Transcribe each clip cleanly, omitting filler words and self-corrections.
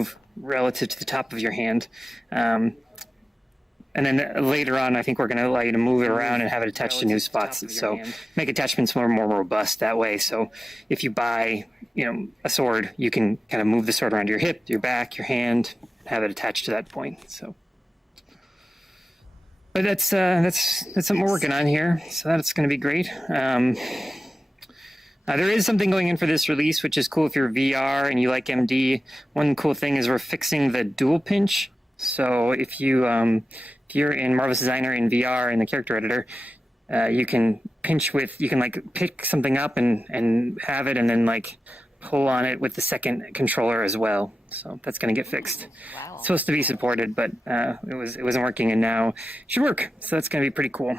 move relative to the top of your hand. And then later on, I think we're going to allow you to move it around and have it attached to new spots. So make attachments more robust that way. So if you buy, a sword, you can kind of move the sword around your hip, your back, your hand, have it attached to that point. So, but that's something we're working on here. So that's going to be great. There is something going in for this release, which is cool if you're VR and you like MD. One cool thing is we're fixing the dual pinch. So if you're in Marvelous Designer in VR in the character editor, you can pinch you can like pick something up and have it, and then like pull on it with the second controller as well. So that's going to get fixed. Wow. It's supposed to be supported, but it wasn't working, and now it should work. So that's going to be pretty cool.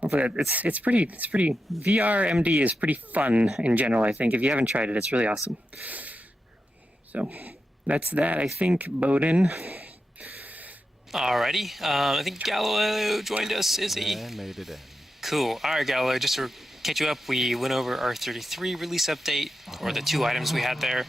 Hopefully it's pretty VR MD is pretty fun in general. I think if you haven't tried it, it's really awesome. So that's that. I think Bowden. Alrighty. I think Galileo joined us. Is he? I made it in. Cool. All right, Galileo. Just to catch you up, we went over our 33 release update, or the 2 items we had there.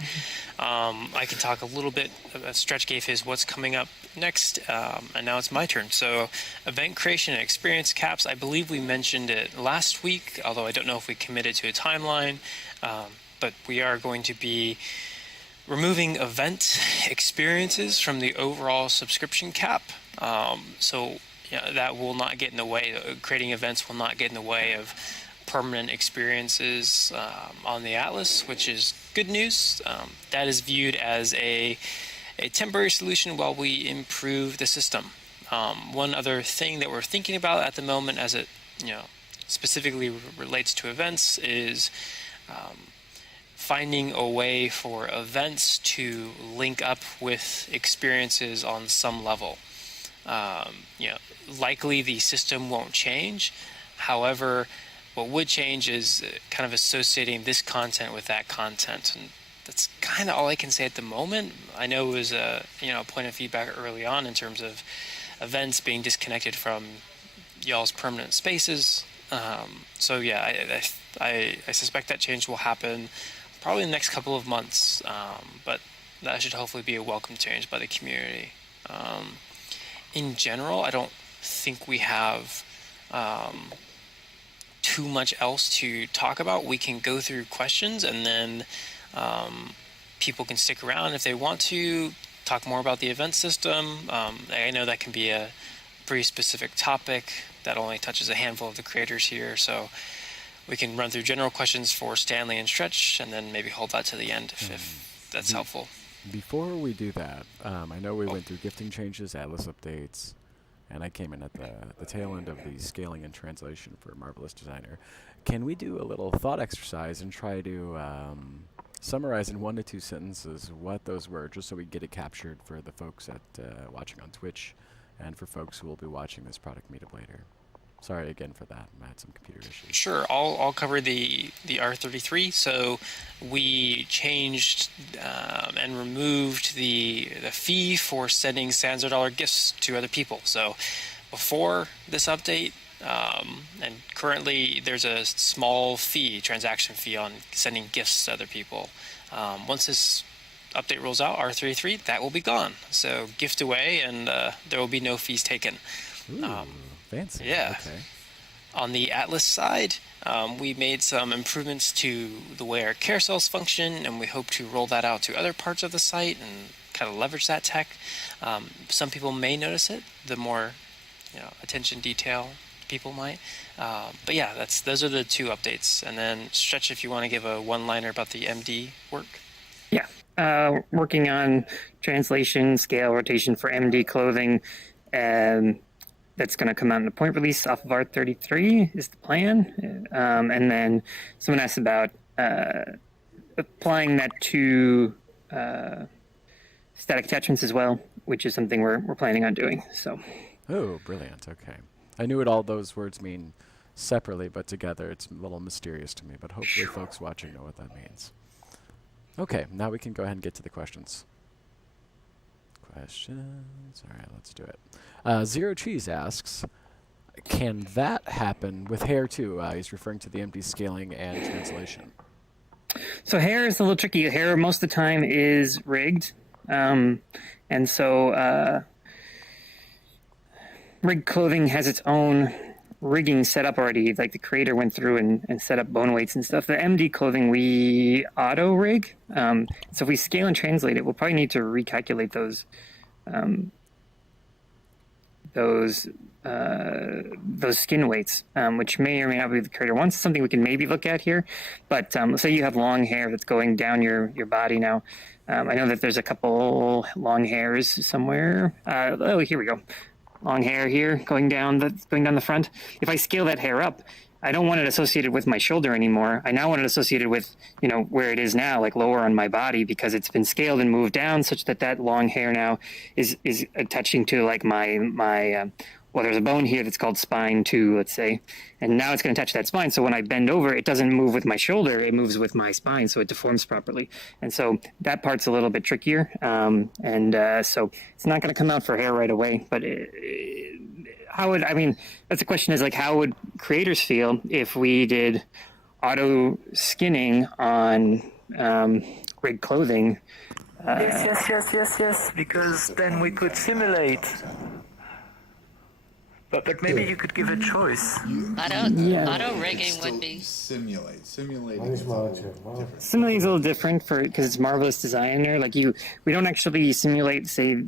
I can talk a little bit. Stretch gave his what's coming up next, and now it's my turn. So, event creation and experience caps. I believe we mentioned it last week, although I don't know if we committed to a timeline. But we are going to be removing event experiences from the overall subscription cap. So that will not get in the way. Creating events will not get in the way of permanent experiences on the Atlas, which is good news. That is viewed as a temporary solution while we improve the system. One other thing that we're thinking about at the moment, as it specifically relates to events, is finding a way for events to link up with experiences on some level. Likely the system won't change. However, what would change is kind of associating this content with that content, and that's kind of all I can say at the moment. I know it was a point of feedback early on in terms of events being disconnected from y'all's permanent spaces. So yeah, I suspect that change will happen probably in the next couple of months, but that should hopefully be a welcome change by the community. In general, I don't think we have too much else to talk about. We can go through questions, and then people can stick around if they want to talk more about the event system. I know that can be a pretty specific topic that only touches a handful of the creators here, so we can run through general questions for Stanley and Stretch, and then maybe hold that to the end if that's helpful. Before we do that, I know we went through gifting changes, Atlas updates, and I came in at the tail end of the scaling and translation for Marvelous Designer. Can we do a little thought exercise and try to summarize in 1 to 2 sentences what those were, just so we get it captured for the folks at watching on Twitch and for folks who will be watching this product meetup later? Sorry again for that. I had some computer issues. Sure, I'll cover the R33. So we changed and removed the fee for sending $600 gifts to other people. So before this update, and currently there's a small transaction fee on sending gifts to other people. Once this update rolls out, R33, that will be gone. So gift away, and there will be no fees taken. Ooh. Fancy. Yeah. Okay. On the Atlas side, we made some improvements to the way our carousels function, and we hope to roll that out to other parts of the site and kind of leverage that tech. Some people may notice it, the more attention detail people might. But yeah, those are the 2 updates. And then Stretch, if you want to give a one-liner about the MD work. Yeah. Working on translation, scale, rotation for MD clothing. That's going to come out in a point release off of R33 is the plan. And then someone asked about applying that to static attachments as well, which is something we're planning on doing. So. Oh, brilliant. Okay. I knew what all those words mean separately, but together it's a little mysterious to me, but hopefully folks watching know what that means. Okay, now we can go ahead and get to the questions. Questions. All right, let's do it. Zero Cheese asks, can that happen with hair too? He's referring to the MD scaling and translation. So hair is a little tricky. Hair most of the time is rigged, and so rigged clothing has its own rigging set up already. Like the creator went through and set up bone weights and stuff. The MD clothing we auto rig. So if we scale and translate it, we'll probably need to recalculate those skin weights, which may or may not be the creator wants. Something we can maybe look at here. But let's say you have long hair that's going down your body now. I know that there's a couple long hairs somewhere. Oh, here we go. Long hair here going down the front. If I scale that hair up, I don't want it associated with my shoulder anymore. I now want it associated with, where it is now, like lower on my body, because it's been scaled and moved down such that long hair now is attaching to like my well, there's a bone here that's called spine 2, let's say, and now it's going to touch that spine. So when I bend over, it doesn't move with my shoulder; it moves with my spine, so it deforms properly. And so that part's a little bit trickier, so it's not going to come out for hair right away. But that's the question: is like, how would creators feel if we did auto skinning on rigged clothing? Yes. Because then we could simulate. But maybe you could give a choice. Auto rigging would be Simulating is a little different. Simulating is a little different because it's Marvelous Designer. Like we don't actually simulate, say we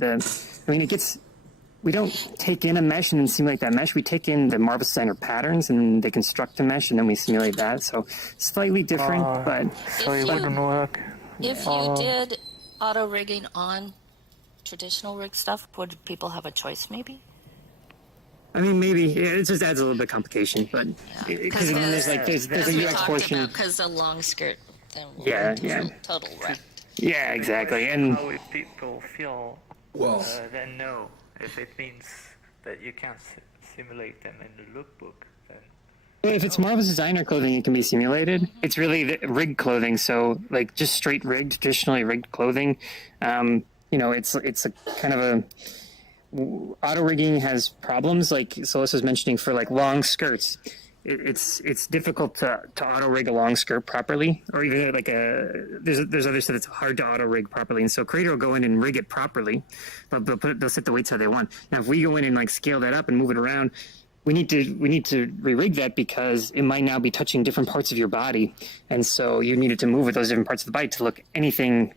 don't take in a mesh and then simulate that mesh. We take in the Marvelous Designer patterns and they construct a mesh and then we simulate that. So slightly different, but So it wouldn't work. if you did auto rigging on traditional rig stuff, would people have a choice maybe? I mean, maybe it just adds a little bit of complication, but because there's a UX portion. Because the long skirt, then Yeah. total wreck. Yeah, exactly. And How would people feel then no, if it means that you can't simulate them in the lookbook, then... if it's Marvel's Designer clothing, it can be simulated. It's really the rigged clothing, so like just straight rigged, traditionally rigged clothing. It's a kind of a auto rigging has problems, like Solis was mentioning, for like long skirts. It's difficult to auto rig a long skirt properly, or even like there's other stuff that's hard to auto rig properly. And so creator will go in and rig it properly, but they'll set the weights how they want. Now if we go in and like scale that up and move it around, we need to re-rig that because it might now be touching different parts of your body, and so you needed to move with those different parts of the body to look anything.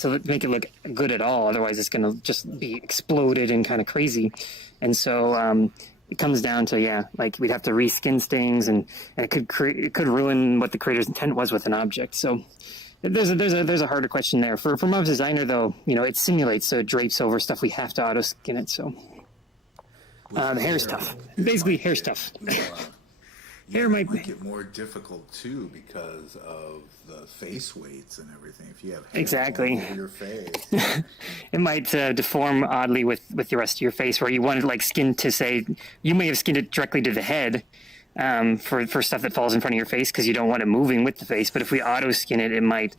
To make it look good at all, otherwise it's going to just be exploded and kind of crazy. And so it comes down to like we'd have to reskin things, and it could ruin what the creator's intent was with an object. So there's a harder question there. For Marvel's Designer though, it simulates, so it drapes over stuff we have to auto skin it. So the hair is tough. Basically, hair stuff. Hair might make it more difficult too because of the face weights and everything. If you have hair all over your face, it might deform oddly with the rest of your face. Where you wanted like skin to say, you may have skinned it directly to the head for stuff that falls in front of your face because you don't want it moving with the face. But if we auto skin it, it might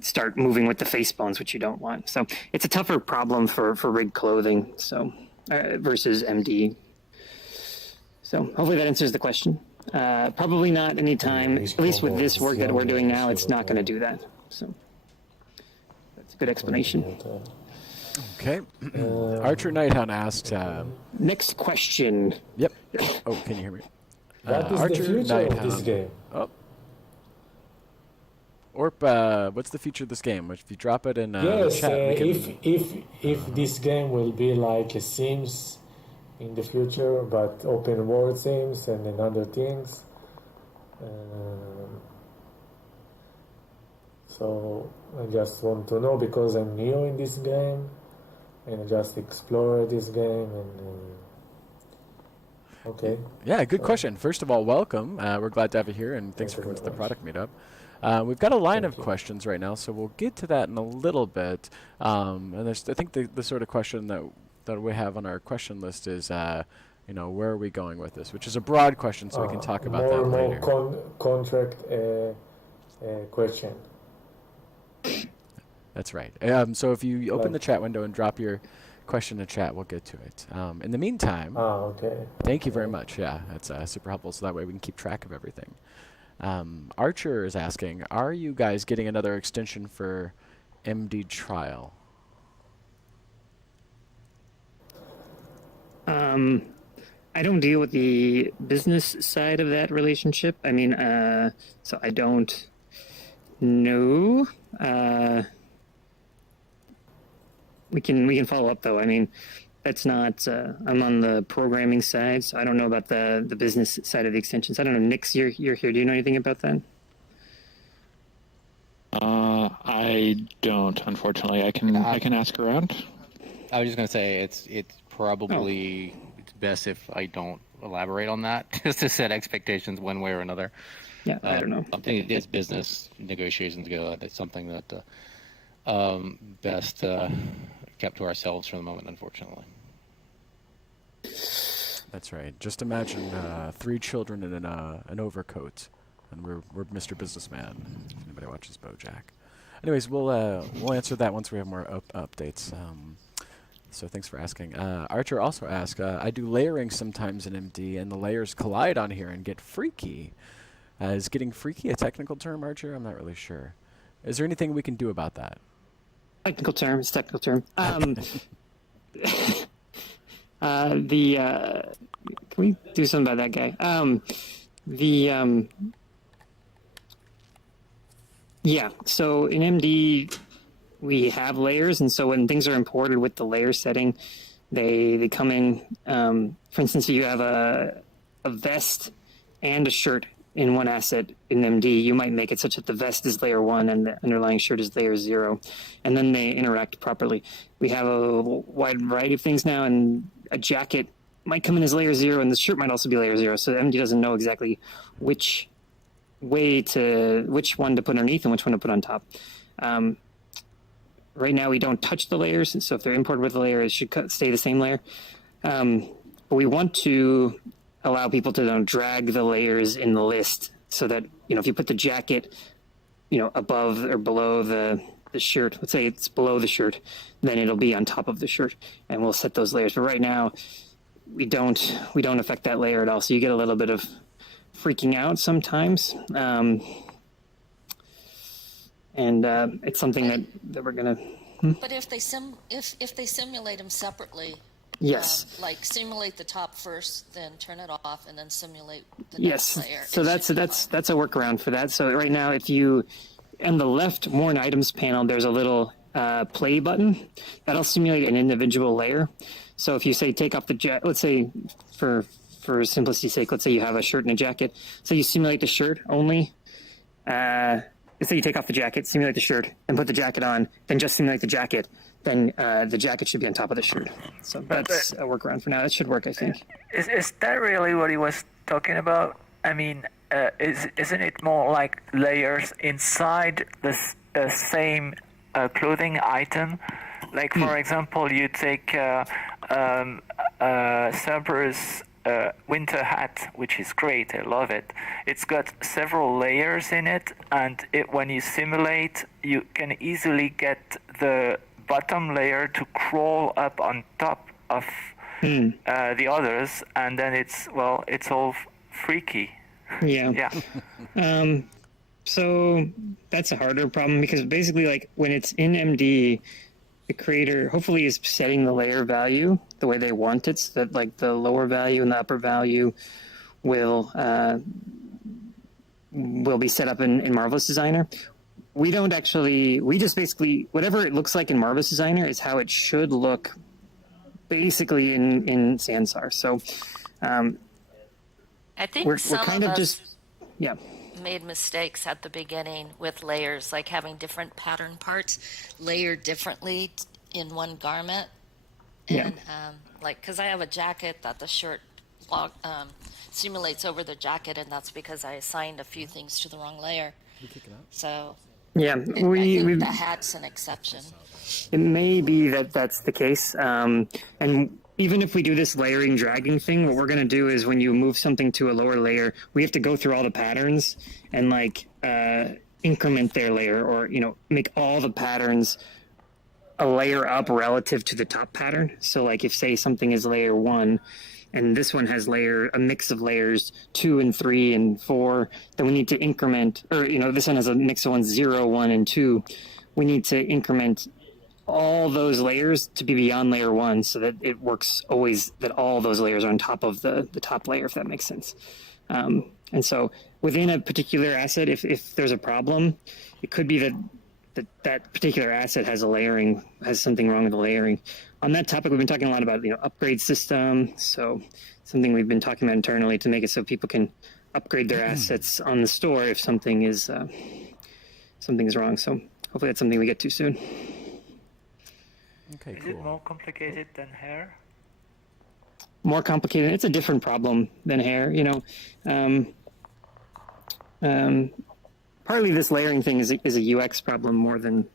start moving with the face bones, which you don't want. So it's a tougher problem for rigged clothing. So versus MD. So hopefully that answers the question. Probably not any time, at least with this work that we're doing now, it's not going to do that. So that's a good explanation. Okay. Archer Nighthound asked. Next question. Yep. Oh, can you hear me? What is Archer the future Nighthound. of this game? Oh. Orp, what's the future of this game? If you drop it in Yes, chat, we can... if this game will be like a Sims in the future, but open world Sims and then other things. So I just want to know because I'm new in this game and I just explore this game and okay. Yeah, good question. First of all, welcome. We're glad to have you here, and thanks for coming to the product meetup. We've got a line of questions right now, so we'll get to that in a little bit. And there's, I think the sort of question that we have on our question list is, where are we going with this? Which is a broad question, so we can talk about that later. Contract question. That's right. So if you open the chat window and drop your question in chat, we'll get to it. In the meantime, okay. thank you very much. Yeah, that's super helpful, so that way we can keep track of everything. Archer is asking, are you guys getting another extension for MD Trial? I don't deal with the business side of that relationship. I mean, so I don't know. We can follow up though. I mean, that's not. I'm on the programming side, so I don't know about the business side of the extensions. I don't know. Nix, you're here. Do you know anything about that? I don't, unfortunately. I can ask around. I was just gonna say it's probably it's best if I don't elaborate on that, just to set expectations one way or another. Yeah, I don't know. I think as business negotiations go, that's something that best kept to ourselves for the moment, unfortunately. That's right. Just imagine 3 children in an overcoat, and we're Mr. Businessman. If anybody watches BoJack. Anyways, we'll answer that once we have more updates. So thanks for asking. Archer also asked, I do layering sometimes in MD, and the layers collide on here and get freaky. Is getting freaky a technical term, Archer? I'm not really sure. Is there anything we can do about that? Technical term. Can we do something about that guy? Yeah, so in MD, we have layers, and so when things are imported with the layer setting, they come in. For instance, if you have a vest and a shirt in one asset in MD, you might make it such that the vest is layer 1 and the underlying shirt is layer 0, and then they interact properly. We have a wide variety of things now, and a jacket might come in as layer 0, and the shirt might also be layer 0, so MD doesn't know exactly which one to put underneath and which one to put on top. Right now, we don't touch the layers, so if they're imported with a layer, it should stay the same layer. But we want to allow people to drag the layers in the list so that, if you put the jacket, above or below the shirt, let's say it's below the shirt, then it'll be on top of the shirt, and we'll set those layers. But right now, we don't affect that layer at all, so you get a little bit of freaking out sometimes. And it's something that we're gonna. But if they simulate them separately, yes, like simulate the top first, then turn it off, and then simulate the next layer. So that's a workaround for that. So right now, if you on the left more in items panel, there's a little play button that'll simulate an individual layer. So if you say take off the jacket, let's say for simplicity's sake, let's say you have a shirt and a jacket. So you simulate the shirt only. Let's say you take off the jacket, simulate the shirt, and put the jacket on, then just simulate the jacket. Then the jacket should be on top of the shirt. So that's a workaround for now. That should work, I think. Is that really what he was talking about? I mean, isn't it more like layers inside the same clothing item? Like, for example, you take Cerberus winter hat, which is great. I love it. It's got several layers in it, and when you simulate, you can easily get the bottom layer to crawl up on top of the others, and then it's all freaky. Yeah. So that's a harder problem because basically, like when it's in MD, the creator hopefully is setting the layer value the way they want it, so that like the lower value and the upper value will be set up in Marvelous Designer. We just basically whatever it looks like in Marvelous Designer is how it should look basically in Sansar. So I think we're some kind of us just made mistakes at the beginning with layers, like having different pattern parts layered differently in one garment. And because I have a jacket that the shirt simulates over the jacket, and that's because I assigned a few things to the wrong layer. So I think the hat's an exception. It may be that's the case. And even if we do this layering dragging thing, what we're going to do is when you move something to a lower layer, we have to go through all the patterns and like increment their layer, or make all the patterns a layer up relative to the top pattern. So like if say something is layer 1 and this one has a mix of layers 2 and 3 and 4. Then we need to increment, or this one has a mix of ones 0, 1, and 2. We need to increment all those layers to be beyond layer 1, so that it works always, that all those layers are on top of the top layer, if that makes sense. And so within a particular asset, if there's a problem, it could be that particular asset has something wrong with the layering. On that topic, we've been talking a lot about upgrade system. So something we've been talking about internally to make it so people can upgrade their assets on the store if something is wrong. So hopefully that's something we get to soon. Okay, Is cool. it more complicated than hair? More complicated. It's a different problem than hair. Partly this layering thing is a UX problem more than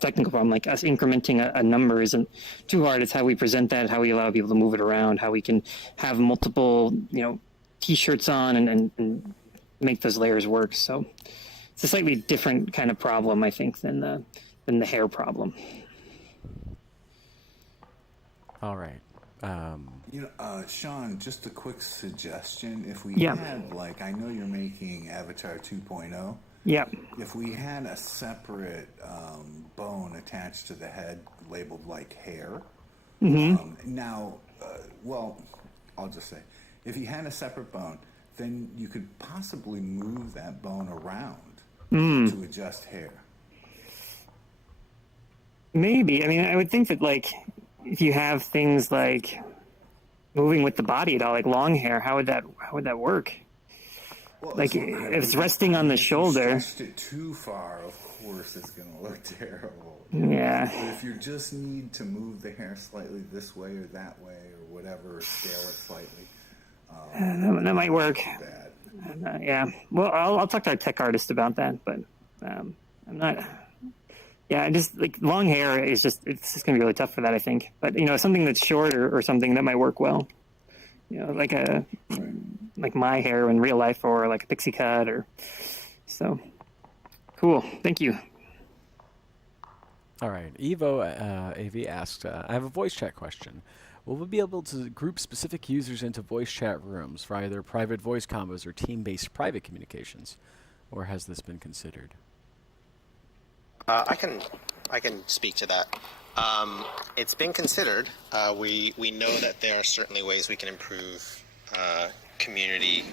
technical problem. Like us incrementing a number isn't too hard. It's how we present that, how we allow people to move it around, how we can have multiple, T-shirts on and make those layers work. So it's a slightly different kind of problem, I think, than the hair problem. All right. Sean, just a quick suggestion. If we Yeah. had, I know you're making Avatar 2.0. Yeah. If we had a separate bone attached to the head labeled like hair, I'll just say, if you had a separate bone, then you could possibly move that bone around to adjust hair. Maybe. I mean, I would think that if you have things like moving with the body at all, like long hair, how would that work? Well, if it's resting on the shoulder. If you stretched it too far, of course it's going to look terrible. Yeah. But if you just need to move the hair slightly this way or that way or whatever, or scale it slightly, that might work. Bad. Yeah. Well, I'll talk to our tech artist about that, but I'm not. Yeah, just long hair is it's just gonna be really tough for that, I think. But something that's short or something that might work well. Like my hair in real life, or like a pixie cut, or so. Cool. Thank you. All right. Evo AV asked, I have a voice chat question. Will we be able to group specific users into voice chat rooms for either private voice combos or team-based private communications? Or has this been considered? I can speak to that. It's been considered. We know that there are certainly ways we can improve community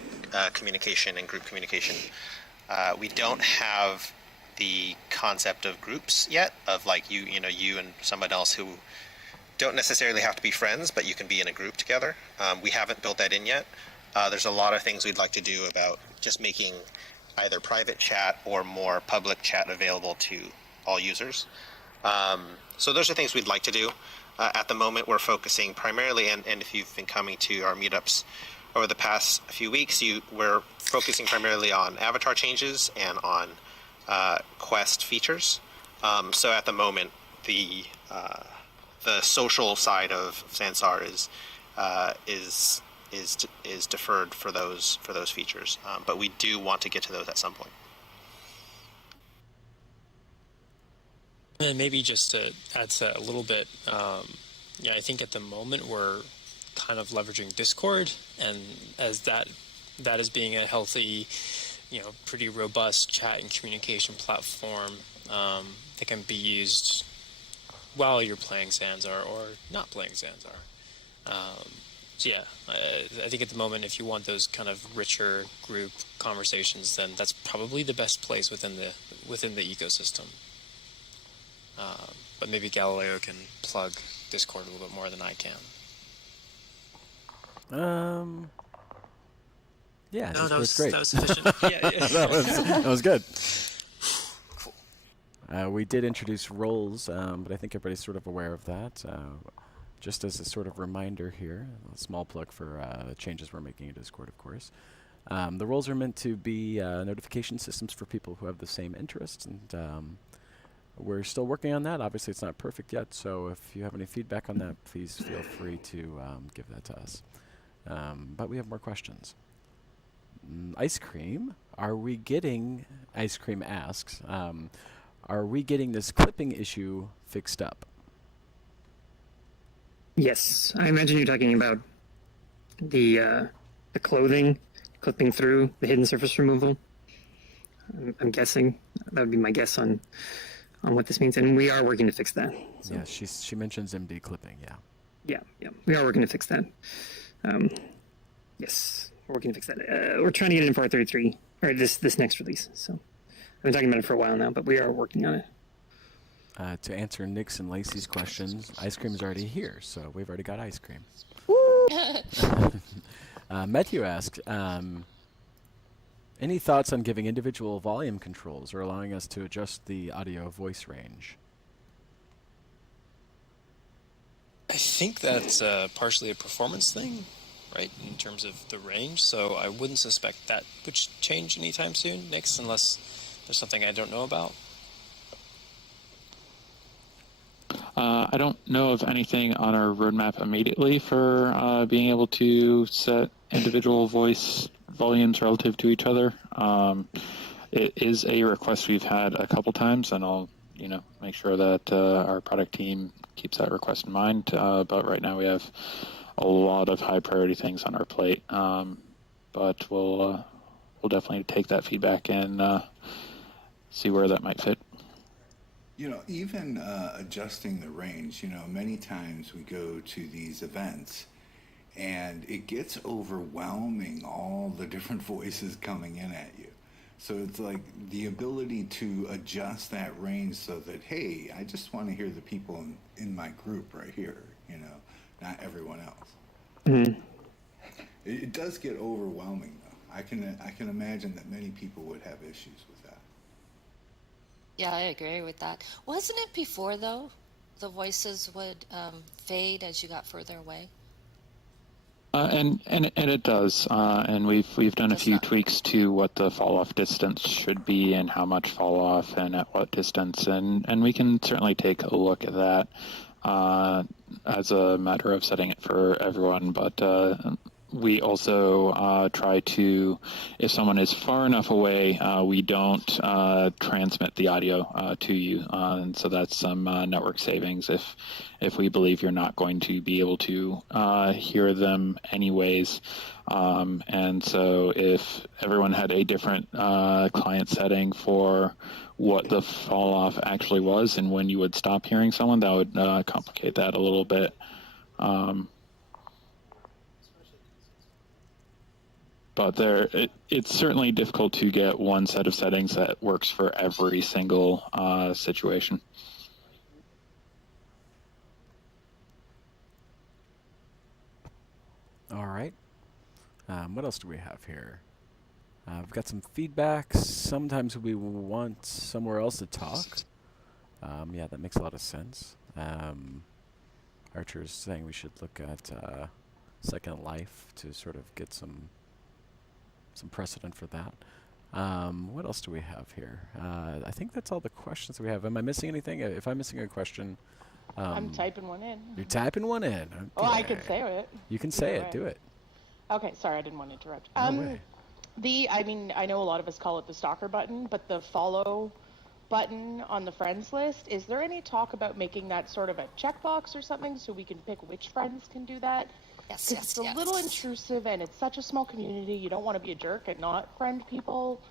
communication and group communication. We don't have the concept of groups yet, of you and someone else who don't necessarily have to be friends, but you can be in a group together. We haven't built that in yet. There's a lot of things we'd like to do about just making either private chat or more public chat available to all users. So those are things we'd like to do. At the moment, we're focusing primarily, and if you've been coming to our meetups over the past few weeks, we're focusing primarily on avatar changes and on quest features. So at the moment, the social side of Sansar is deferred for those features, but we do want to get to those at some point. And maybe just to add to that a little bit, I think at the moment we're kind of leveraging Discord, and as that as being a healthy, pretty robust chat and communication platform that can be used while you're playing Sansar or not playing Sansar. I think at the moment, if you want those kind of richer group conversations, then that's probably the best place within the ecosystem. But maybe Galileo can plug Discord a little bit more than I can. Yeah, no, that was great. That was sufficient. Yeah. that was good. Cool. We did introduce roles, but I think everybody's sort of aware of that. Just as a sort of reminder here, a small plug for the changes we're making in Discord, of course. The roles are meant to be notification systems for people who have the same interests, and we're still working on that. Obviously, it's not perfect yet, so if you have any feedback on that, please feel free to give that to us. But we have more questions. Ice Cream, Ice Cream asks, are we getting this clipping issue fixed up? Yes, I imagine you're talking about the clothing clipping through the hidden surface removal. I'm guessing that would be my guess on what this means, and we are working to fix that. So. Yeah, she mentions MD clipping. Yeah, we are working to fix that. Yes, we're working to fix that. We're trying to get it in for R33 or this next release. So I've been talking about it for a while now, but we are working on it. To answer Nick's and Lacey's questions, ice cream is already here, so we've already got ice cream. Matthew asked, any thoughts on giving individual volume controls or allowing us to adjust the audio voice range? I think that's partially a performance thing, right, in terms of the range, so I wouldn't suspect that would change anytime soon, Nix, unless there's something I don't know about. I don't know of anything on our roadmap immediately for being able to set individual voice volumes relative to each other. It is a request we've had a couple times, and I'll make sure that our product team keeps that request in mind. But right now we have a lot of high priority things on our plate. But we'll definitely take that feedback and see where that might fit. Even adjusting the range, many times we go to these events and it gets overwhelming, all the different voices coming in at you. So it's like the ability to adjust that range so that, hey, I just want to hear the people in my group right here, not everyone else. Mm-hmm. It does get overwhelming, though. I can imagine that many people would have issues with that. Yeah, I agree with that. Wasn't it before, though, the voices would fade as you got further away? And it does, and we've done a few tweaks to what the fall off distance should be and how much fall off and at what distance, and we can certainly take a look at that as a matter of setting it for everyone. But we also try to, if someone is far enough away, we don't transmit the audio to you, and so that's some network savings if we believe you're not going to be able to hear them anyways. And so if everyone had a different client setting for what the fall off actually was and when you would stop hearing someone, that would complicate that a little bit. But it's certainly difficult to get one set of settings that works for every single situation. All right. What else do we have here? We've got some feedback. Sometimes we want somewhere else to talk. Yeah, that makes a lot of sense. Archer's saying we should look at Second Life to sort of get some precedent for that. What else do we have here? I think that's all the questions that we have. Am I missing anything? If I'm missing a question... I'm typing one in. You're typing one in. Okay. Oh, I can say it. You can say it. Do it. Okay, sorry, I didn't want to interrupt. No way. I know a lot of us call it the stalker button, but the follow button on the friends list, is there any talk about making that sort of a checkbox or something so we can pick which friends can do that? Yes, It's a little intrusive, and it's such a small community. You don't want to be a jerk and not friend people,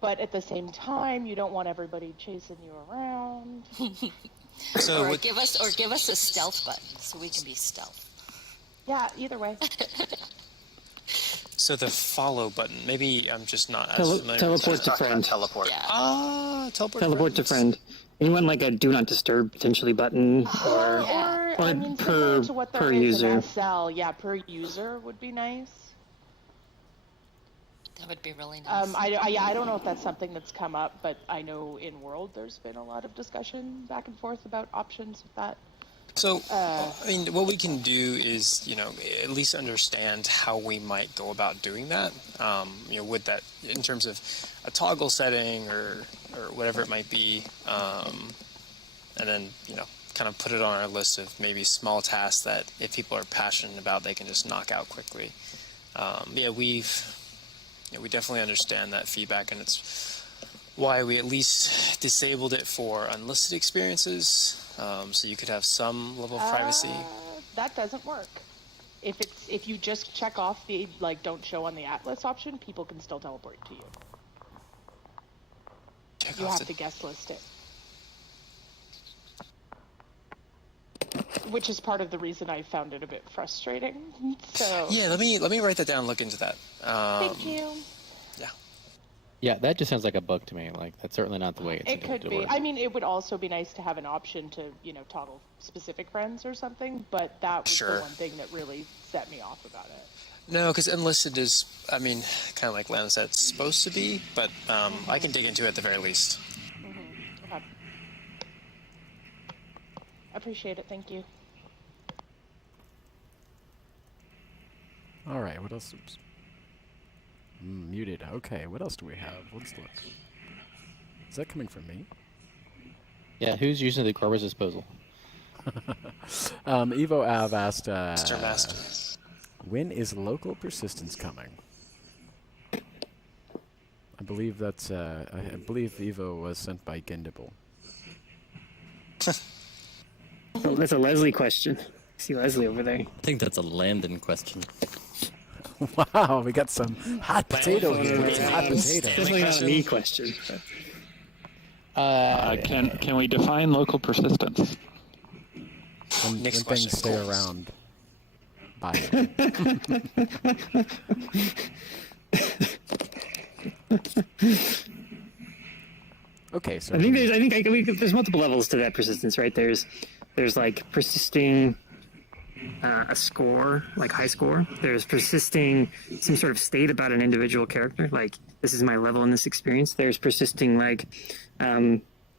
but at the same time, you don't want everybody chasing you around. Or give us a stealth button so we can be stealth. Yeah, either way. So the follow button, maybe I'm just not as familiar. Teleport to friend. Teleport. Yeah. Teleport to friend. And you want like a do not disturb potentially button or I mean, per to what there per is user. in SL. Yeah, per user would be nice. That would be really nice. I don't know if that's something that's come up, but I know in World there's been a lot of discussion back and forth about options with that. So, I mean, what we can do is, at least understand how we might go about doing that. With that, in terms of a toggle setting or whatever it might be, and then, kind of put it on our list of maybe small tasks that if people are passionate about, they can just knock out quickly. We definitely understand that feedback, and it's why we at least disabled it for unlisted experiences, so you could have some level of privacy. That doesn't work. If you just check off the like don't show on the Atlas option, people can still teleport to you. You have to guest list it. Which is part of the reason I found it a bit frustrating. So Yeah, let me write that down and look into that. thank you. Yeah, that just sounds like a bug to me. Like, that's certainly not the way it's It could intended to be. work. I mean, it would also be nice to have an option to, toggle specific friends or something, but that was Sure. the one thing that really set me off about it. No, because unlisted is, I mean, kind of like Len said, it's supposed to be, but I can dig into it at the very least. Okay. Appreciate it. Thank you. All right, what else? Oops. Muted. Okay, what else do we have? Let's look. Is that coming from me? Yeah, who's using the garbage disposal? Evo Av asked, Mr. Master. when is local persistence coming? I believe that's, I believe Evo was sent by Gendable. Oh, that's a Leslie question. See Leslie over there. I think that's a Landon question. Wow, we got some hot potato here. It's hot potato. Definitely not a me question. Can we define local persistence? When Next things question. stay around. Bye. Okay, so I think there's multiple levels to that persistence, right? There's like persisting a score, like high score. There's persisting some sort of state about an individual character, like this is my level in this experience. There's persisting like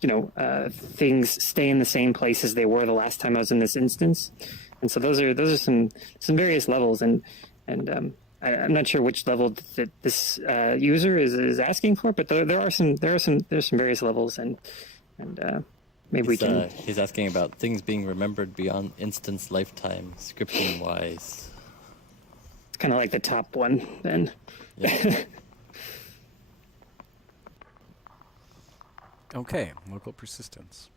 things stay in the same place as they were the last time I was in this instance. And so those are some various levels, and I'm not sure which level that this user is asking for, but there's some various levels, and maybe we can. He's asking about things being remembered beyond instance lifetime, scripting wise. It's kind of like the top one, then. Yeah. Okay, local persistence.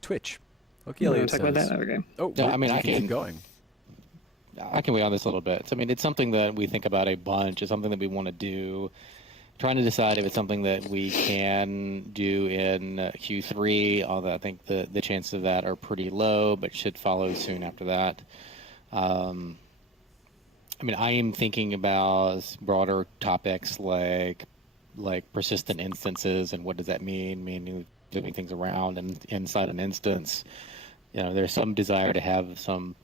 Twitch. You want Elliot to talk about says- that? Okay. Oh, No, I mean, you I keep can- going. I can wait on this a little bit. I mean, it's something that we think about a bunch. It's something that we want to do. Trying to decide if it's something that we can do in Q3, although I think the chances of that are pretty low, but should follow soon after that. I mean, I am thinking about broader topics like persistent instances and what does that mean, meaning moving things around and inside an instance. There's some desire to have some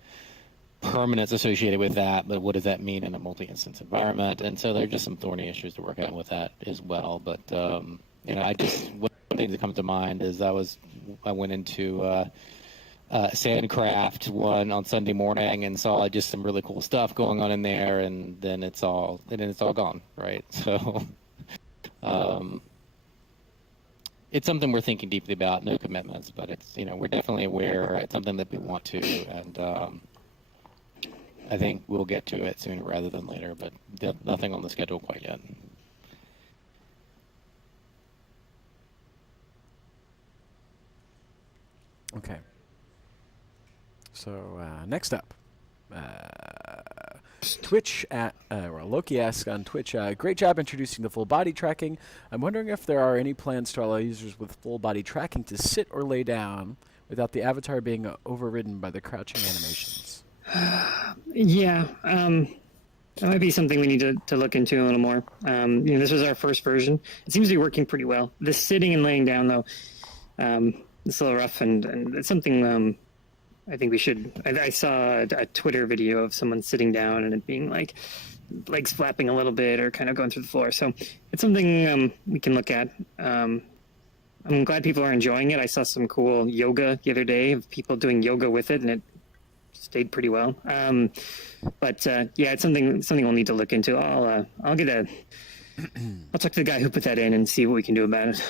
permanence associated with that, but what does that mean in a multi-instance environment? And so there are just some thorny issues to work out with that as well. But one thing that comes to mind is I went into Sandcraft one on Sunday morning and saw just some really cool stuff going on in there, and then it's all gone, right? So it's something we're thinking deeply about. No commitments, but it's we're definitely aware. It's something that we want to, and I think we'll get to it sooner rather than later, but nothing on the schedule quite yet. Okay. So next up, Twitch or Loki asks on Twitch, great job introducing the full body tracking. I'm wondering if there are any plans to allow users with full body tracking to sit or lay down without the avatar being overridden by the crouching animations. Yeah, that might be something we need to look into a little more. This was our first version. It seems to be working pretty well. The sitting and laying down, though, it's a little rough, and it's something I think we should. I saw a Twitter video of someone sitting down and it being like legs flapping a little bit or kind of going through the floor. So it's something we can look at. I'm glad people are enjoying it. I saw some cool yoga the other day of people doing yoga with it, and it stayed pretty well. But it's something we'll need to look into. I'll talk to the guy who put that in and see what we can do about it.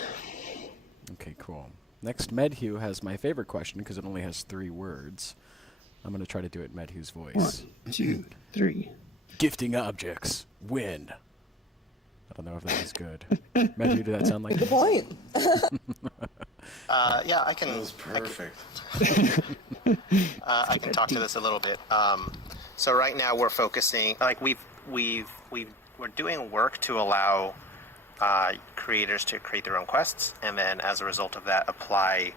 Okay, cool. Next, Medhue has my favorite question because it only has 3 words. I'm going to try to do it in Medhue's voice. 1, 2, 3. Gifting objects. Win. I don't know if that was good. Medhue, did that sound like Good point. Yeah, I can. That was perfect. I can talk to this a little bit. So right now we're focusing, like we're doing work to allow creators to create their own quests, and then as a result of that, apply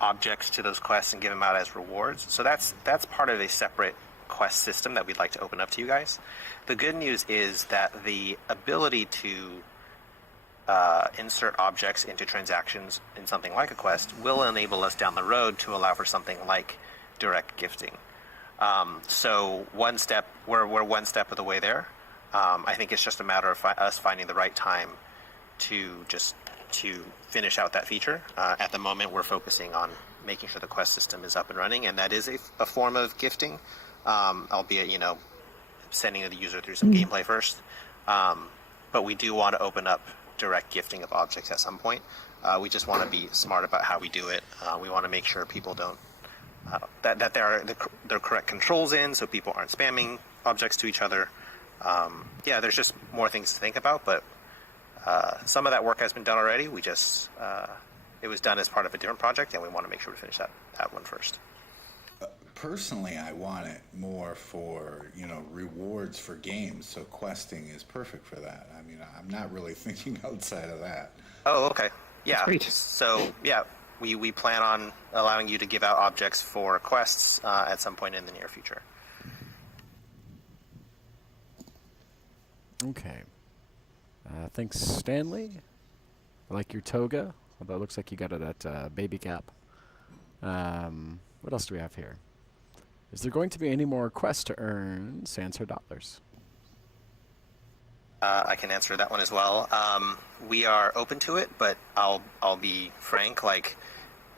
objects to those quests and give them out as rewards. So that's part of a separate quest system that we'd like to open up to you guys. The good news is that the ability to insert objects into transactions in something like a quest will enable us down the road to allow for something like direct gifting. So we're one step of the way there. I think it's just a matter of us finding the right time to finish out that feature. At the moment, we're focusing on making sure the quest system is up and running, and that is a form of gifting, albeit, sending the user through some gameplay first. But we do want to open up direct gifting of objects at some point. We just want to be smart about how we do it. We want to make sure people don't that there are the correct controls in, so people aren't spamming objects to each other. There's just more things to think about, but some of that work has been done already. We just it was done as part of a different project, and we want to make sure we finish that one first. Personally, I want it more for, rewards for games, so questing is perfect for that. I mean, I'm not really thinking outside of that. Oh, okay. Yeah. So, we plan on allowing you to give out objects for quests at some point in the near future. Okay. Thanks, Stanley. I like your toga, although it looks like you got it at baby cap. What else do we have here? Is there going to be any more quests to earn Sansar dollars? I can answer that one as well. We are open to it, but I'll be frank.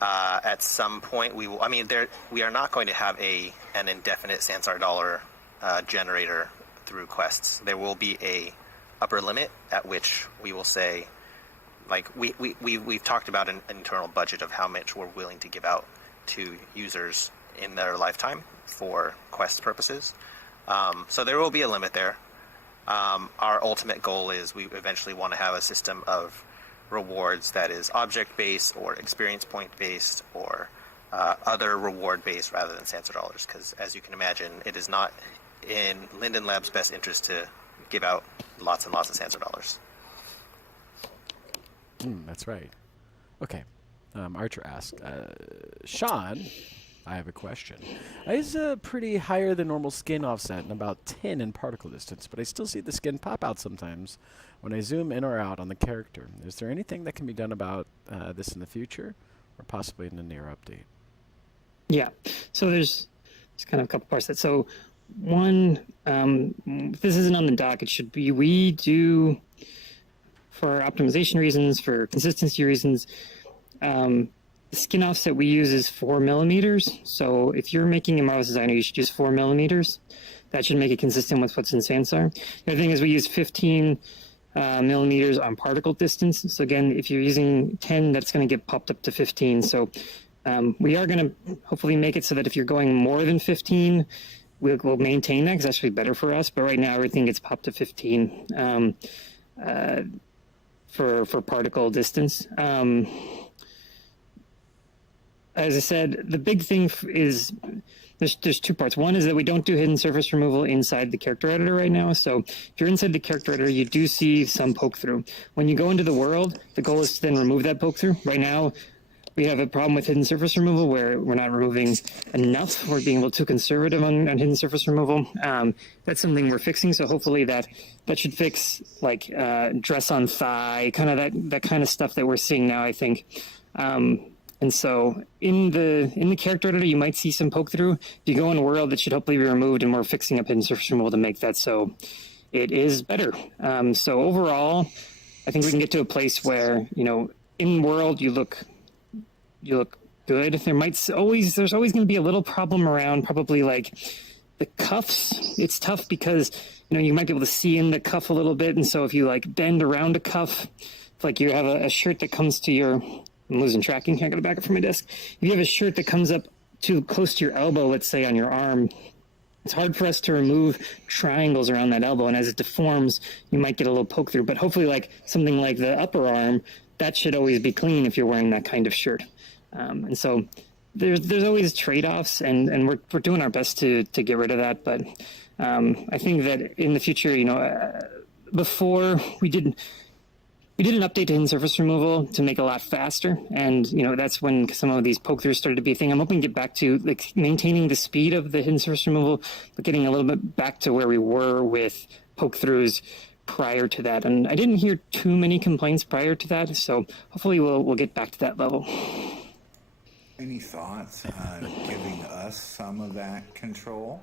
At some point, we will. I mean, we are not going to have an indefinite Sansar dollar generator through quests. There will be a upper limit at which we will say, we've talked about an internal budget of how much we're willing to give out to users in their lifetime for quest purposes. So there will be a limit there. Our ultimate goal is we eventually want to have a system of rewards that is object-based or experience point-based or other reward-based rather than Sansar dollars, because as you can imagine, it is not in Linden Lab's best interest to give out lots and lots of Sansar dollars. That's right. Okay. Archer asked, Sean, I have a question. I use a pretty higher than normal skin offset and about 10 in particle distance, but I still see the skin pop out sometimes when I zoom in or out on the character. Is there anything that can be done about this in the future, or possibly in the near update? Yeah. So there's kind of a couple parts of that. So one, if this isn't on the doc, it should be. We do, for optimization reasons, for consistency reasons, the skin offset we use is 4 millimeters. So if you're making a Marvelous Designer, you should use 4 millimeters. That should make it consistent with what's in Sansar. The other thing is we use 15 millimeters on particle distance. So again, if you're using 10, that's going to get popped up to 15. So we are going to hopefully make it so that if you're going more than 15, we'll maintain that, because that's actually better for us. But right now, everything gets popped to 15 for particle distance. As I said, the big thing is there's two parts. One is that we don't do hidden surface removal inside the character editor right now. So if you're inside the character editor, you do see some poke through. When you go into the world, the goal is to then remove that poke through. Right now, we have a problem with hidden surface removal where we're not removing enough. We're being a little too conservative on hidden surface removal. That's something we're fixing. So hopefully that should fix dress on thigh, kind of that kind of stuff that we're seeing now, I think. And so in the character editor, you might see some poke through. If you go in world, it should hopefully be removed, and we're fixing up hidden surface removal to make that so it is better. So overall, I think we can get to a place where, in world you look good. There's always going to be a little problem around probably the cuffs. It's tough because, you might be able to see in the cuff a little bit. And so if you bend around a cuff, if you have a shirt that comes to your, I'm losing tracking. I got to back up from my desk. If you have a shirt that comes up too close to your elbow, let's say on your arm, it's hard for us to remove triangles around that elbow. And as it deforms, you might get a little poke through. But hopefully something like the upper arm, that should always be clean if you're wearing that kind of shirt. And so there's always trade-offs, and we're doing our best to get rid of that. But I think that in the future, before we did an update to hidden surface removal to make it a lot faster, and that's when some of these poke throughs started to be a thing. I'm hoping to get back to like maintaining the speed of the hidden surface removal, but getting a little bit back to where we were with poke throughs prior to that. And I didn't hear too many complaints prior to that, so hopefully we'll get back to that level. Any thoughts on giving us some of that control?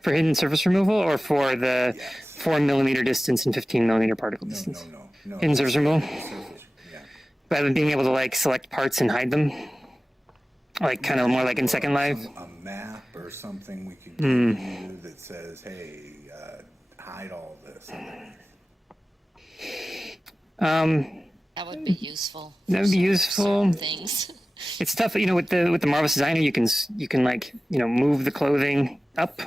For hidden surface removal, or for the 4 millimeter distance and 15 millimeter particle distance? No. Hidden surface removal? Yeah. Rather than being able to like select parts and hide them? Like kind of more like in Second Life? A map or something we could give you that says, hey, hide all this. That would be useful. That would be useful. Things. It's tough, with the Marvelous Designer, you can like, move the clothing up.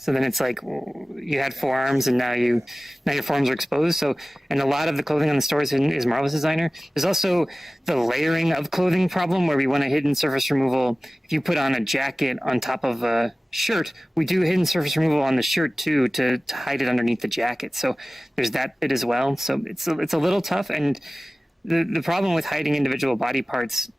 So then it's like you had forearms and now your forearms are exposed. So, and a lot of the clothing on the stores is Marvelous Designer. There's also the layering of clothing problem where we want a hidden surface removal. If you put on a jacket on top of a shirt, we do hidden surface removal on the shirt too to hide it underneath the jacket. So there's that bit as well. So it's a little tough. And the problem with hiding individual body parts,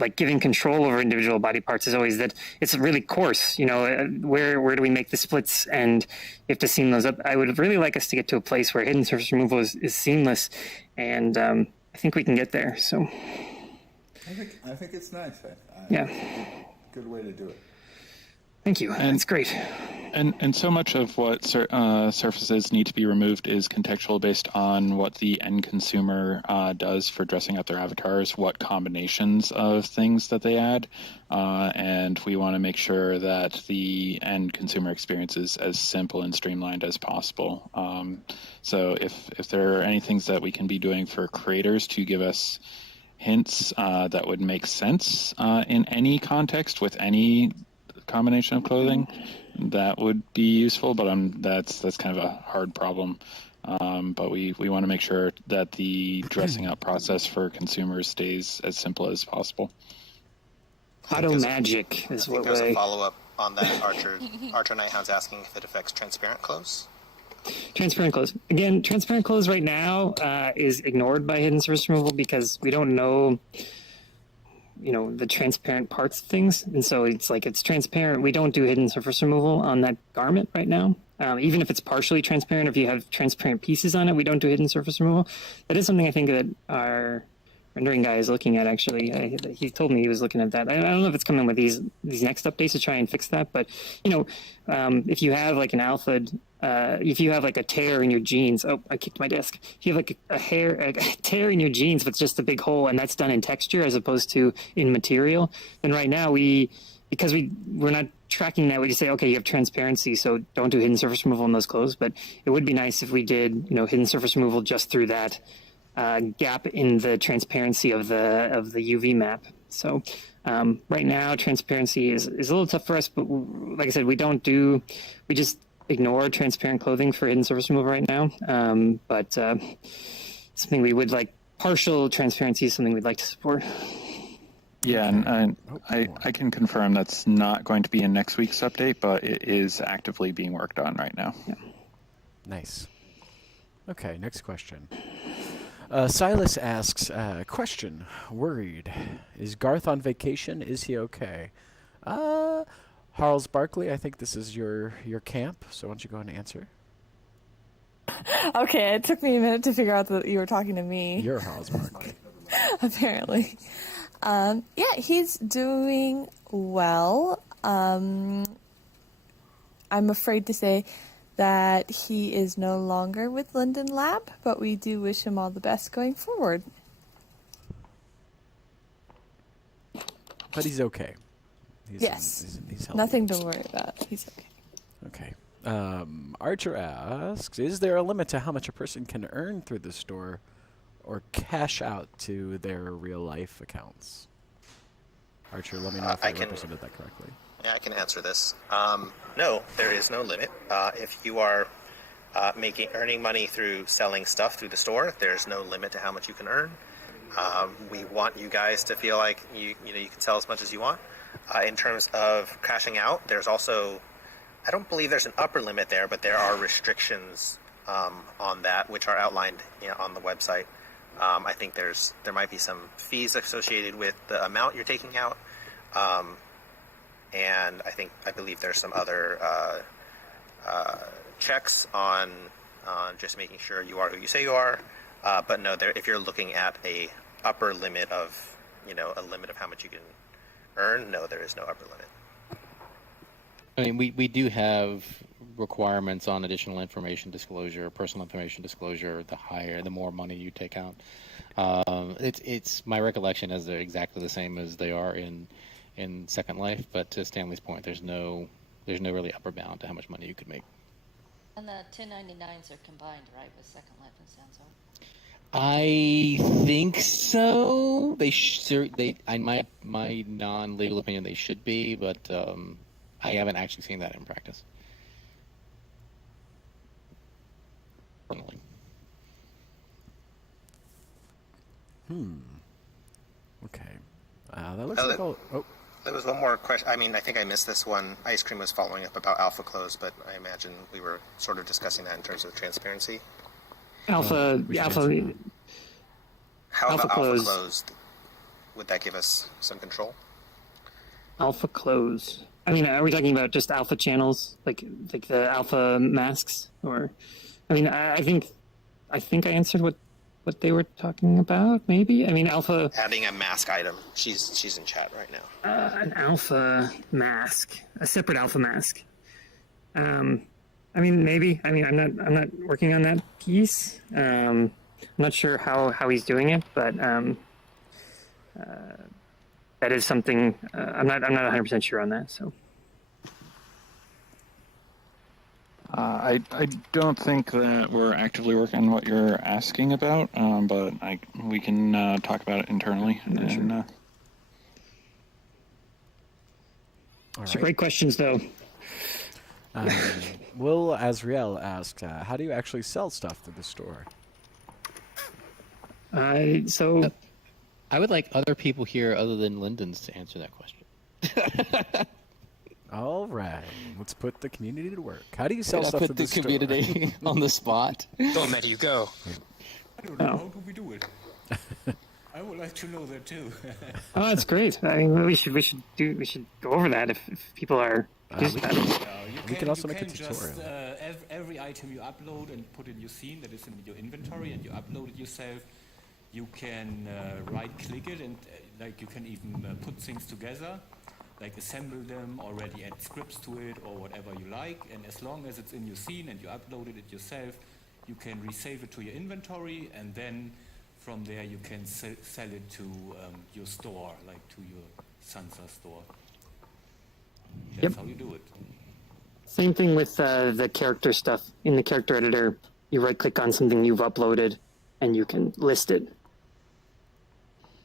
like giving control over individual body parts, is always that it's really coarse. Where do we make the splits, and you have to seam those up. I would really like us to get to a place where hidden surface removal is seamless, and I think we can get there. So I think it's nice. Yeah, good way to do it. Thank you. That's great. And so much of what surfaces need to be removed is contextual, based on what the end consumer does for dressing up their avatars, what combinations of things that they add, and we want to make sure that the end consumer experience is as simple and streamlined as possible. So if there are any things that we can be doing for creators to give us hints that would make sense in any context with any combination of clothing, that would be useful, but that's kind of a hard problem. But we want to make sure that the dressing up process for consumers stays as simple as possible. Auto magic is what there's a follow-up on that. Archer Nighthound's asking if it affects transparent clothes. Transparent clothes. Again, transparent clothes right now is ignored by hidden surface removal because we don't know the transparent parts of things. And so it's transparent. We don't do hidden surface removal on that garment right now. Even if it's partially transparent, if you have transparent pieces on it, we don't do hidden surface removal. That is something I think that our rendering guy is looking at, actually. He told me he was looking at that. I don't know if it's coming with these next updates to try and fix that, but if you have like an alpha, if you have like a tear in your jeans, I kicked my desk. If you have like a tear in your jeans with just a big hole, and that's done in texture as opposed to in material, then right now because we're not tracking that, we just say, okay, you have transparency, so don't do hidden surface removal in those clothes. But it would be nice if we did hidden surface removal just through that gap in the transparency of the UV map. So right now, transparency is a little tough for us, but like I said, we just ignore transparent clothing for hidden surface removal right now. But something we would like, partial transparency is something we'd like to support. Yeah, and I can confirm that's not going to be in next week's update, but it is actively being worked on right now. Yeah. Nice. Okay, next question. Silas asks, question, worried. Is Garth on vacation? Is he okay? Harles Barkley, I think this is your camp, so why don't you go ahead and answer? Okay, it took me a minute to figure out that you were talking to me. You're Harles Barkley. Apparently. Yeah, he's doing well. I'm afraid to say that he is no longer with Linden Lab, but we do wish him all the best going forward. But he's okay. Yes. He's healthy. Nothing to worry about. He's okay. Okay. Archer asks, is there a limit to how much a person can earn through the store or cash out to their real-life accounts? Archer, let me know if I represented that correctly. Yeah, I can answer this. No, there is no limit. If you are earning money through selling stuff through the store, there's no limit to how much you can earn. We want you guys to feel like you can sell as much as you want. In terms of crashing out, there's also, I don't believe there's an upper limit there, but there are restrictions on that, which are outlined on the website. I think there might be some fees associated with the amount you're taking out, and I believe there's some other checks on just making sure you are who you say you are. But no, if you're looking at a upper limit of a limit of how much you can earn, no, there is no upper limit. I mean, we do have requirements on additional information disclosure, personal information disclosure. The more money you take out. It's my recollection is they're exactly the same as they are in Second Life. But to Stanley's point, there's no really upper bound to how much money you could make. And the 1099s are combined, right, with Second Life and Sansar? I think so. In my non-legal opinion, they should be, but I haven't actually seen that in practice. Personally. Okay. That looks like all... Oh. There was one more question. I mean, I think I missed this one. Ice Cream was following up about Alpha Close, but I imagine we were sort of discussing that in terms of transparency. How about Alpha Close? Would that give us some control? Alpha Close. I mean, are we talking about just alpha channels, like the alpha masks, or? I mean, I think I answered what they were talking about. Maybe. I mean, alpha. Adding a mask item. She's in chat right now. An alpha mask, a separate alpha mask. I mean, maybe. I mean, I'm not working on that piece. I'm not sure how he's doing it, but that is something I'm not 100% sure on that. So. I don't think that we're actively working on what you're asking about, but we can talk about it internally. Some great questions, though. Will Azriel asked, how do you actually sell stuff through the store? I would like other people here other than Lyndon's to answer that question. All right, let's put the community to work. How do you sell stuff put the community on the spot? Don't let you go. I don't know. How do we do it? I would like to know that too. Oh, that's great. I mean, we should go over that if people are. We can also make a tutorial. Every item you upload and put in your scene that is in your inventory, and you upload it yourself. You can right-click it, and you can even put things together. Like assemble them, already add scripts to it, or whatever you like. And as long as it's in your scene and you uploaded it yourself, you can resave it to your inventory, and then from there you can sell it to your store, like to your Sansar store. That's how you do it. Same thing with the character stuff. In the character editor, you right-click on something you've uploaded, and you can list it.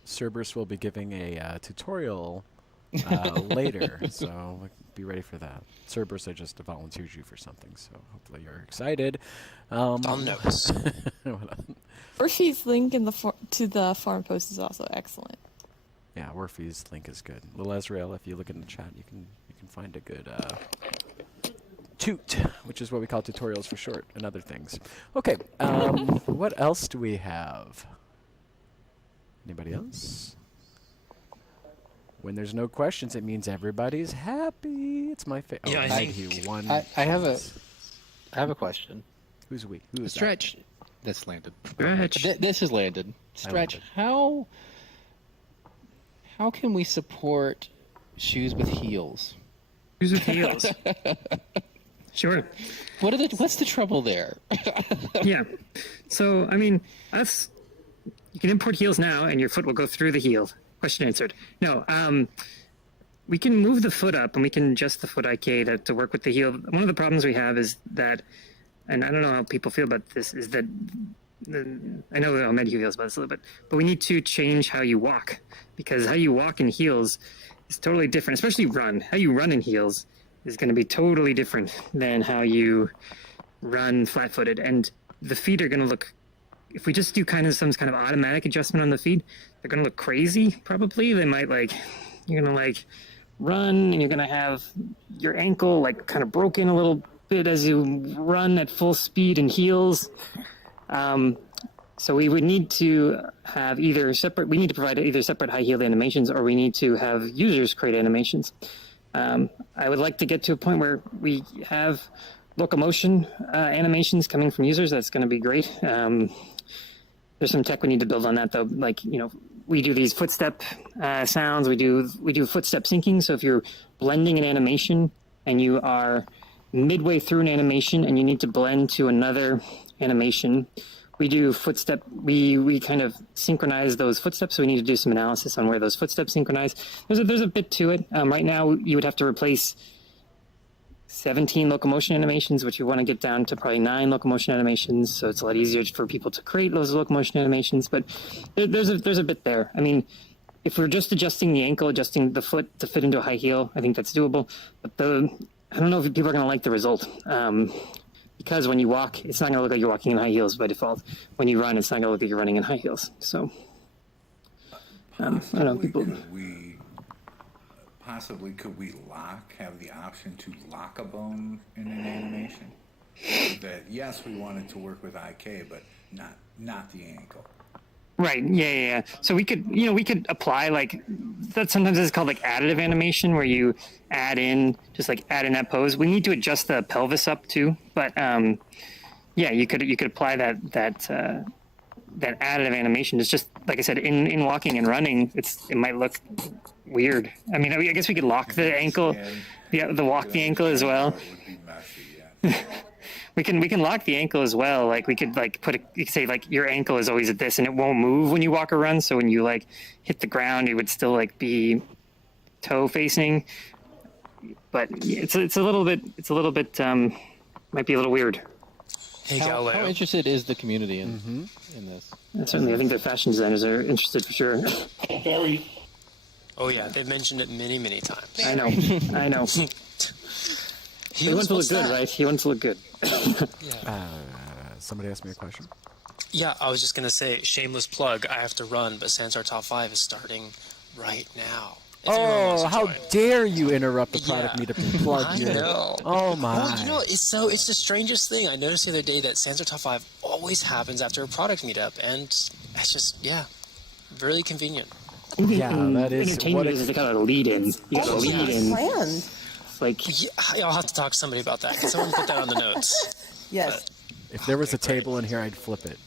Cerberus will be giving a tutorial later, so be ready for that. Cerberus, I just volunteered you for something, so hopefully you're excited. I'll notice. Orphe's link in to the forum post is also excellent. Yeah, Orphe's link is good. Little Azrael, if you look in the chat, you can find a good toot, which is what we call tutorials for short, and other things. Okay, what else do we have? Anybody else? When there's no questions, it means everybody's happy. It's my favorite. Yeah, I have a question. Who's we? Who is Stretch? That's landed. Stretch. This is landed. Stretch. How can we support shoes with heels? Shoes with heels. Sure. What's the trouble there? Yeah. So I mean, you can import heels now, and your foot will go through the heel. Question answered. No, we can move the foot up, and we can adjust the foot IK to work with the heel. One of the problems we have is that, and I don't know how people feel about this, is that I know how Medhu feels about this a little bit, but we need to change how you walk, because how you walk in heels is totally different, especially run. How you run in heels is going to be totally different than how you run flat-footed, and the feet are going to look if we just do kind of some kind of automatic adjustment on the feed, they're going to look crazy. Probably they might you're going to run and you're going to have your ankle kind of broken a little bit as you run at full speed and heels. So we would need to have we need to provide either separate high heel animations, or we need to have users create animations. I would like to get to a point where we have locomotion animations coming from users. That's going to be great. There's some tech we need to build on that, though. We do these footstep sounds. We do footstep syncing. So if you're blending an animation and you are midway through an animation and you need to blend to another animation, we do footstep. We kind of synchronize those footsteps. So we need to do some analysis on where those footsteps synchronize. There's a bit to it. Right now, you would have to replace 17 locomotion animations, which you want to get down to probably 9 locomotion animations. So it's a lot easier for people to create those locomotion animations. But there's a bit there. I mean, if we're just adjusting the ankle, adjusting the foot to fit into a high heel, I think that's doable. But I don't know if people are going to like the result. Because when you walk, it's not going to look like you're walking in high heels by default. When you run, it's not going to look like you're running in high heels. So, I don't know. People. Possibly, could we have the option to lock a bone in an animation? That yes, we want it to work with IK, but not the ankle. Right. Yeah. So we could apply that. Sometimes it's called additive animation, where you add in that pose. We need to adjust the pelvis up too, but you could apply that additive animation. It's just like I said, in walking and running, it might look weird. I mean, I guess we could lock the ankle, the ankle as well. We can lock the ankle as well. We could you could say your ankle is always at this and it won't move when you walk or run. So when you hit the ground, it would still be toe facing. But it's a little bit might be a little weird. Hey, how interested is the community in this? Certainly, I think the fashion designers are interested for sure. Very. Oh yeah, they've mentioned it many times. I know. He wants to look good, right? He wants to look good. Somebody asked me a question. Yeah, I was just going to say, shameless plug, I have to run, but Sansar Top 5 is starting right now. Oh, how dare you interrupt the product meetup and plug your... I know. Oh, my. Well, it's the strangest thing. I noticed the other day that Sansar Top 5 always happens after a product meetup, and it's just, really convenient. Yeah, that is... Entertainment is kind of a lead-in. You got a lead-in. I'll have to talk to somebody about that. Can someone put that on the notes? Yes. If there was a table in here, I'd flip it.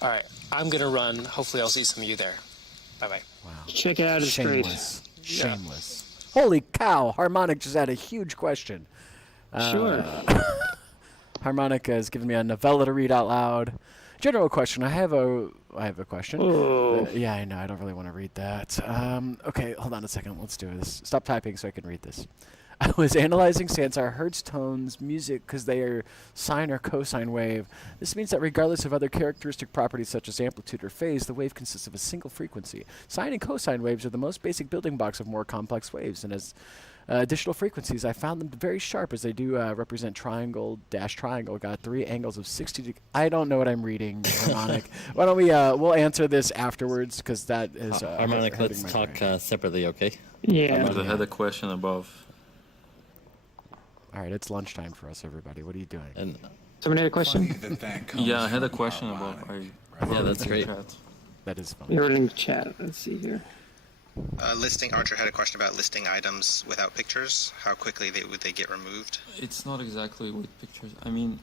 All right, I'm going to run. Hopefully I'll see some of you there. Bye-bye. Wow. Check it out. It's Shameless. great. Shameless. Holy cow. Harmonic just had a huge question. Sure. Harmonic has given me a novella to read out loud. General question. I have a question. Yeah, I know. I don't really want to read that. Okay, hold on a second. Let's do this. Stop typing so I can read this. I was analyzing Sansar hertz tones music because they are sine or cosine wave. This means that regardless of other characteristic properties such as amplitude or phase, the wave consists of a single frequency. Sine and cosine waves are the most basic building blocks of more complex waves, and as additional frequencies, I found them very sharp as they do represent triangle dash triangle. Got 3 angles of 60 degrees. I don't know what I'm reading, Harmonic. Why don't we'll answer this afterwards because that is... Harmonic, let's talk separately, okay? Yeah. I had a question above. All right, it's lunchtime for us, everybody. What are you doing? And Somebody had a question? Yeah, I had a question about... Yeah, that's great. That is funny. You're in the chat. Let's see here. Archer had a question about listing items without pictures. How quickly would they get removed? It's not exactly with pictures. I mean,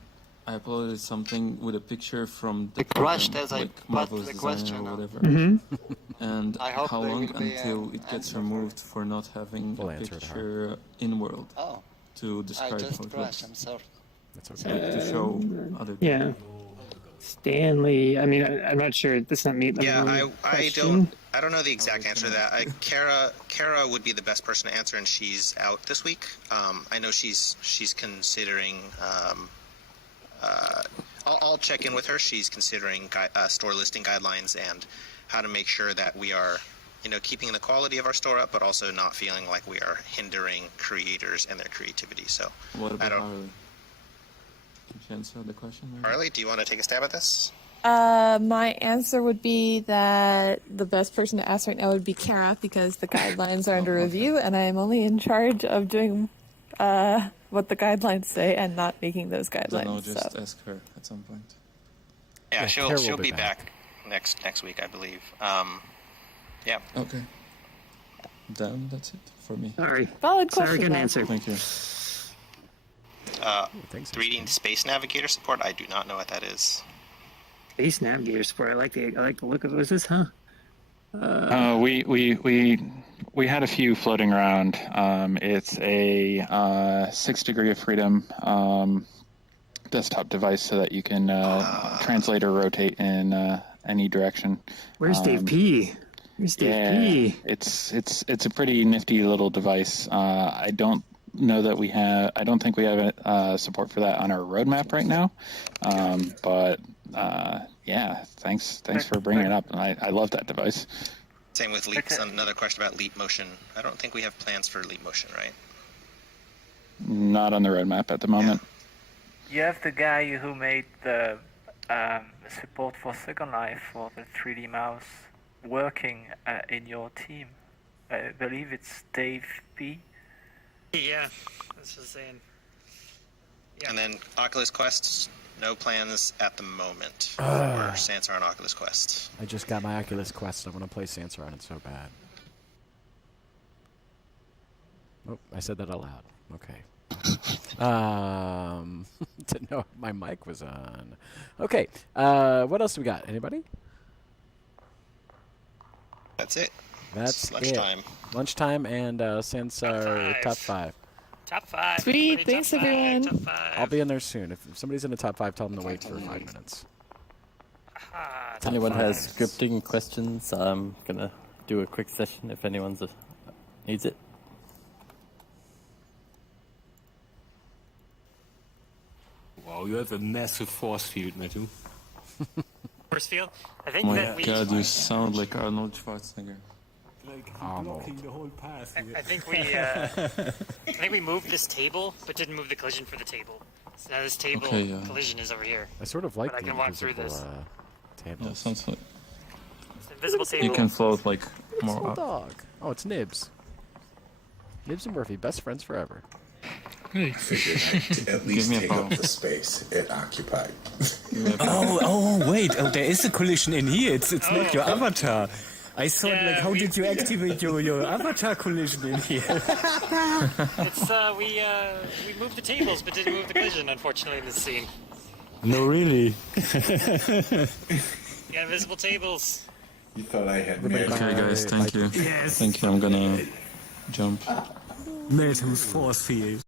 I uploaded something with a picture from the crushed program, as I like put Marvelous the Designer question or on. whatever. And I hope how there long will be until it gets removed for not having a picture in world to I describe just how it crashed. looks? I'm sorry. That's okay. To show other people. Yeah. Stanley, I mean, I'm not sure. That's not me. Yeah, I don't know the exact answer to that. Kara would be the best person to answer, and she's out this week. I know she's considering. I'll check in with her. She's considering store listing guidelines and how to make sure that we are, keeping the quality of our store up, but also not feeling like we are hindering creators and their creativity. So what about you answer the question? Maybe? Harley, do you want to take a stab at this? My answer would be that the best person to ask right now would be Kara, because the guidelines are under review, and I am only in charge of doing what the guidelines say and not making those guidelines. Then I'll just ask her at some point. Yeah, she'll be back next week, I believe. Yeah. Okay. Then that's it for me. Sorry. Valid Sorry, question. good though. answer. Thank you. 3D Space Navigator support. I do not know what that is. Space Navigator support. I like the look of. What's this? Huh? We had a few floating around. It's a 6 degree of freedom desktop device so that you can translate or rotate in any direction. Where's Dave P? Where's Dave P? It's a pretty nifty little device. I don't think we have support for that on our roadmap right now. But yeah, thanks for bringing it up. I love that device. Same with Leap. Another question about Leap Motion. I don't think we have plans for Leap Motion, right? Not on the roadmap at the moment. You have the guy who made the support for Second Life for the 3D mouse working in your team. I believe it's Dave P. Yeah, that's what I'm saying. Yeah. And then Oculus Quests, no plans at the moment for Sansar and Oculus Quests. I just got my Oculus Quest. I want to play Sansar on it so bad. Oh, I said that out loud. Okay. Didn't know my mic was on. Okay. What else do we got? Anybody? That's it. That's lunchtime. Lunchtime and Sansar top 5. Top 5. Sweet. Thanks, everyone. Top 5. I'll be in there soon. If somebody's in the top 5, tell them to wait for 5 minutes. If anyone has scripting questions, I'm gonna do a quick session if anyone needs it. Wow, you have a massive force field, Matthew. Force field? I think Oh that my god, you sound like Arnold Schwarzenegger. Like blocking the whole path. I think we moved this table, but didn't move the collision for the table. So now this table collision is over here. I sort of like but I the can walk through this. table. Yeah, sounds like It's an invisible table. you can float like more Little up. dog. Oh, it's Nibs. Nibs and Murphy, best friends forever. At least take up the space it occupied. Wait. Oh, there is a collision in here. It's not your avatar. I thought, how did you activate your avatar collision in here? It's we moved the tables, but didn't move the collision, unfortunately, in this scene. No, really. Yeah, invisible tables. You thought I had Okay, guys, thank you. Yes. Thank you. I'm gonna jump. Matthew's force field.